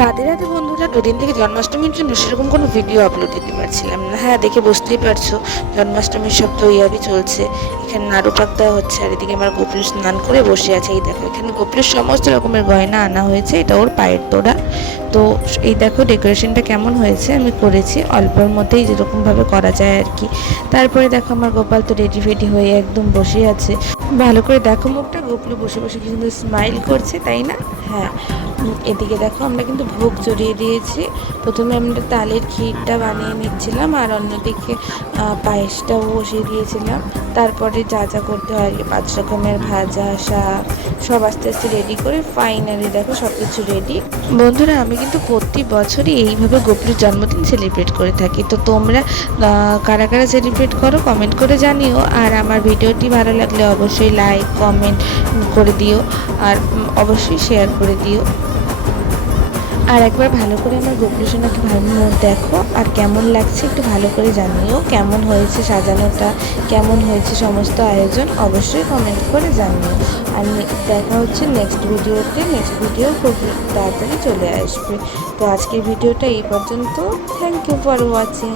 রাধে রাধে বন্ধুরা, দুদিন থেকে জন্মাষ্টমীর জন্য সেরকম কোনো ভিডিও আপলোড দিতে পারছিলাম না। হ্যাঁ, দেখে বুঝতেই পারছো জন্মাষ্টমীর সব তৈয়ারি চলছে। এখানে নাড়ু পাক দেওয়া হচ্ছে, আর এদিকে আমার গোপুল স্নান করে বসে আছে। এই দেখো, এখানে গোপুলের সমস্ত রকমের গয়না আনা হয়েছে। এটা ওর পায়ের তোড়া। তো এই দেখো ডেকোরেশনটা কেমন হয়েছে, আমি করেছি অল্পের মধ্যেই যেরকমভাবে করা যায় আর কি। তারপরে দেখো আমার গোপাল তো রেডি ফেডি হয়ে একদম বসে আছে। ভালো করে দেখো মুখটা, গোপুল বসে বসে কি সুন্দর স্মাইল করছে, তাই না? হ্যাঁ, এদিকে দেখো আমরা কিন্তু ভোগ চড়িয়ে দিয়েছি। প্রথমে আমরা তালের ক্ষীরটা বানিয়ে নিচ্ছিলাম, আর অন্যদিকে পায়েসটাও বসিয়ে দিয়েছিলাম। তারপরে যা যা করতে হয় আর কি, 5 রকমের ভাজা, শাক সব আস্তে আস্তে রেডি করে ফাইনালি দেখো সব কিছু রেডি। বন্ধুরা, আমি কিন্তু প্রতি বছরই এইভাবে গোপুরের জন্মদিন সেলিব্রেট করে থাকি। তো তোমরা কারা কারা সেলিব্রেট করো কমেন্ট করে জানিও। আর আমার ভিডিওটি ভালো লাগলে অবশ্যই লাইক কমেন্ট করে দিও, আর অবশ্যই শেয়ার করে দিও। আর একবার ভালো করে আমার গোপুলের ভালো দেখো, আর কেমন লাগছে একটু ভালো করে জানিও। কেমন হয়েছে সাজানোটা, কেমন হয়েছে সমস্ত আয়োজন, অবশ্যই কমেন্ট করে জানিও। আর দেখা হচ্ছে নেক্সট ভিডিওতে। নেক্সট ভিডিও খুব তাড়াতাড়ি চলে আসবে। তো আজকের ভিডিওটা এই পর্যন্ত। Thank you for watching.